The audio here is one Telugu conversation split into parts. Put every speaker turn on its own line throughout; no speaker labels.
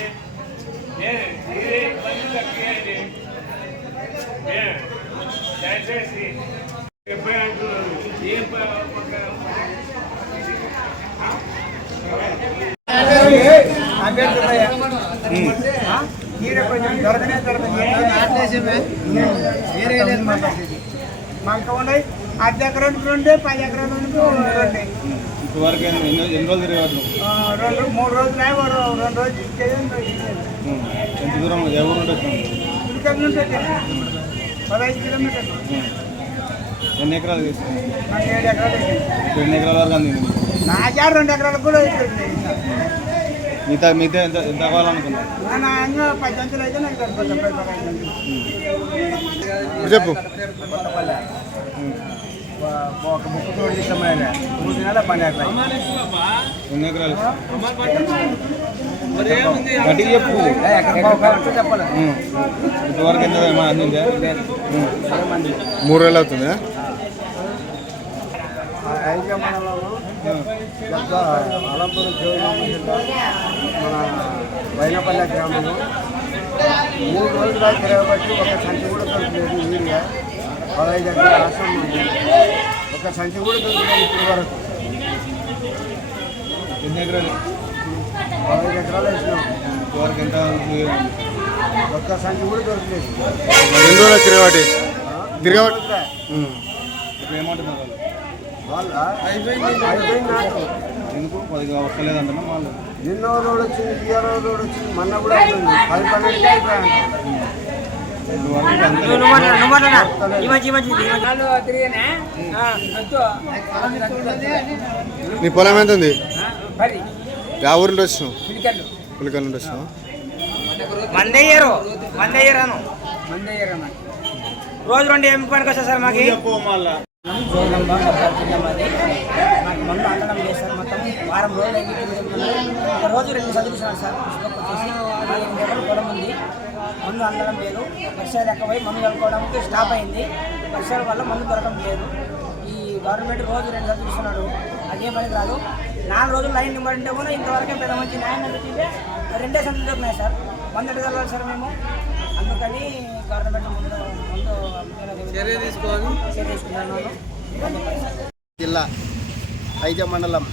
అవుతుంది ఏ, ఇబ్బంది తగ్గియండి దయచేసి ఎప్పుడు అంటున్నారు ఏం
మాకు ఉన్నాయి అర్ధ ఎకరానికి రెండు పది ఎకరానికి రెండు
ఇప్పుడు ఎన్ని రోజులు తిరగదు
రెండు మూడు రోజులు వాడు రెండు రోజులు.
ఎంత దూరం ఎవరు ఉండొచ్చు
ఇక్కడ నుంచి వచ్చేది. పదహైదు కిలోమీటర్లు.
ఎన్ని ఎకరాలు తీసుకున్నాం
నాకు ఏడు ఎకరాలు
ఎన్ని ఎకరాల వరకు అందింది?
నాకే? రెండు ఎకరాలకు కూడా
మిగతా మిగతా ఎంత ఎంత కావాలనుకున్నాం
నా అంగా పది అంచులు అయితే నాకు.
చెప్పు.
ఒక ముక్క తోడు ఇష్టమైన మూడు దినాల పని అట్లా
ఎకరాలు గట్టిగా చెప్పు
చెప్పాలి
ఇంతవరకు ఎంత అందిందా
మూడు వేలు అవుతుందా
ఐదు మండలంలో మన వైనపల్లె గ్రామంలో మూడు రోజులు దాకా తిరగబట్టి ఒక సంచి కూడా దొరకలేదు యూరియా పదహైదు ఎకరాల రాష్ట్రం ఒక సంచి కూడా దొరకలేదు ఇప్పుడు వరకు.
ఎన్ని ఎకరాలు?
పదహైదు ఎకరాలు వేసినాం.
ఇప్పుడు వరకు ఎంత?
ఒక్క సంచి కూడా దొరకలేదు.
ఎన్ని రోజులు తిరగబట్టి తిరగబట్టి
ఇప్పుడు ఏమంటున్నారు వాళ్ళు?
వాళ్ళ అయిపోయింది. నాకు.
ఎందుకు? పదిగా వస్తలేదంటున్నా వాళ్ళు.
నిన్న రోడ్ వచ్చింది ఇయర్ రోడ్ వచ్చింది మొన్న కూడా వచ్చింది. పది పన్నెండుకి అయిపోయాను
నీ పొలం ఎంత ఉంది యా ఊరు నుండి వచ్చినావు పులికల్ నుండి వచ్చినావు?
మందయ్యారు మందయ్యారాను. రోజు రెండు ఏమి పనికి వస్తా సార్ మాకు? జోగంబ మాది మొత్తం. వారం రోజులు రోజు రెండు చదివిస్తున్నాను సార్. వచ్చేసి పొలం మందు అందడం లేదు. వర్షాలు ఎక్కువై మందు కలుపుకోవడానికి స్టాప్ అయింది. వర్షాల వల్ల మందు దొరకడం లేదు. ఈ గవర్నమెంట్ రోజు రెండు చదివిస్తున్నాడు అదే పని కాదు నాలుగు రోజులు లైన్ ఉంటే కూడా ఇంతవరకే పెద్ద మంచి న్యాయం నడుచుంటే రెండే సంతులు దొరికినాయి సార్. మందు ఎటు చదవాలి సార్ మేము? అందుకని గవర్నమెంట్ ముందు ముందు చర్య తీసుకోవాలి. చర్య తీసుకుంటున్నాను
జిల్లా ఐజ మండలం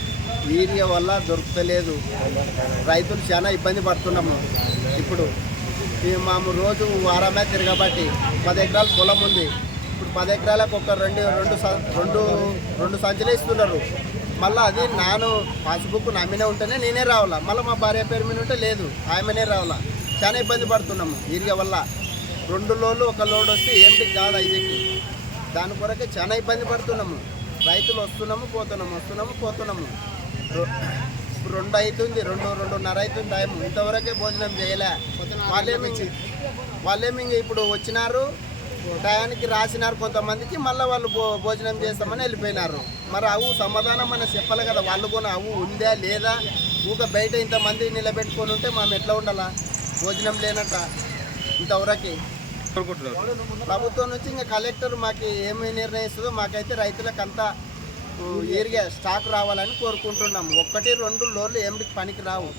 యూరియా వల్ల దొరుకుతలేదు. రైతులు చాలా ఇబ్బంది పడుతున్నాము. ఇప్పుడు మాము రోజు వారమే తిరగబట్టి పది ఎకరాల పొలం ఉంది. ఇప్పుడు పది ఎకరాలకు ఒక రెండు రెండు స- రెండు రెండు సంచులు ఇస్తున్నారు. మళ్ళీ అది నాను పాస్బుక్ నమ్మినే ఉంటేనే నేనే రావాలా? మళ్ళీ మా భార్య పేరు మీద ఉంటే లేదు ఆమెనే రావాలా? చాలా ఇబ్బంది పడుతున్నాము ఈరిగ వల్ల. రెండు లోడ్లు ఒక లోడ్ వస్తే ఏంటి కాదు ఐదుకి దాని కొరకే చాలా ఇబ్బంది పడుతున్నాము. రైతులు వస్తున్నాము పోతున్నాము వస్తున్నాము పోతున్నాము. రెండు అవుతుంది రెండు రెండున్నర అవుతుంది టైం. ఇంతవరకే భోజనం చేయలే. వాళ్ళేమి వాళ్ళేమి ఇప్పుడు వచ్చినారు టయానికి రాసినారు కొంతమందికి మళ్ళీ వాళ్ళు భోజనం చేస్తామని వెళ్ళిపోయినారు. మరి అవు సమాధానం మనం చెప్పాలి కదా వాళ్ళు కూడా అవు ఉందా లేదా? ఊక బయట ఇంతమంది నిలబెట్టుకొని ఉంటే మనం ఎట్లా ఉండాలా? భోజనం లేనట్ట ఇంతవరకే. ప్రభుత్వం నుంచి ఇంకా కలెక్టర్ మాకు ఏమి నిర్ణయిస్తుందో మాకైతే రైతులకు అంతా ఏరిగా స్టాక్ రావాలని కోరుకుంటున్నాము. ఒక్కటి రెండు లోన్లు ఏమిటి పనికి రావు.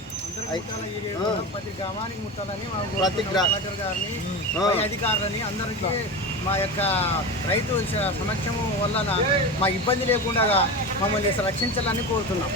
ప్రతి గ్రామానికి ముట్టాలని
ప్రతి
కలెక్టర్ గారిని అధికారులని అందరికీ మా యొక్క రైతు సమక్షము వలన మా ఇబ్బంది లేకుండా మమ్మల్ని రక్షించాలని కోరుతున్నాం.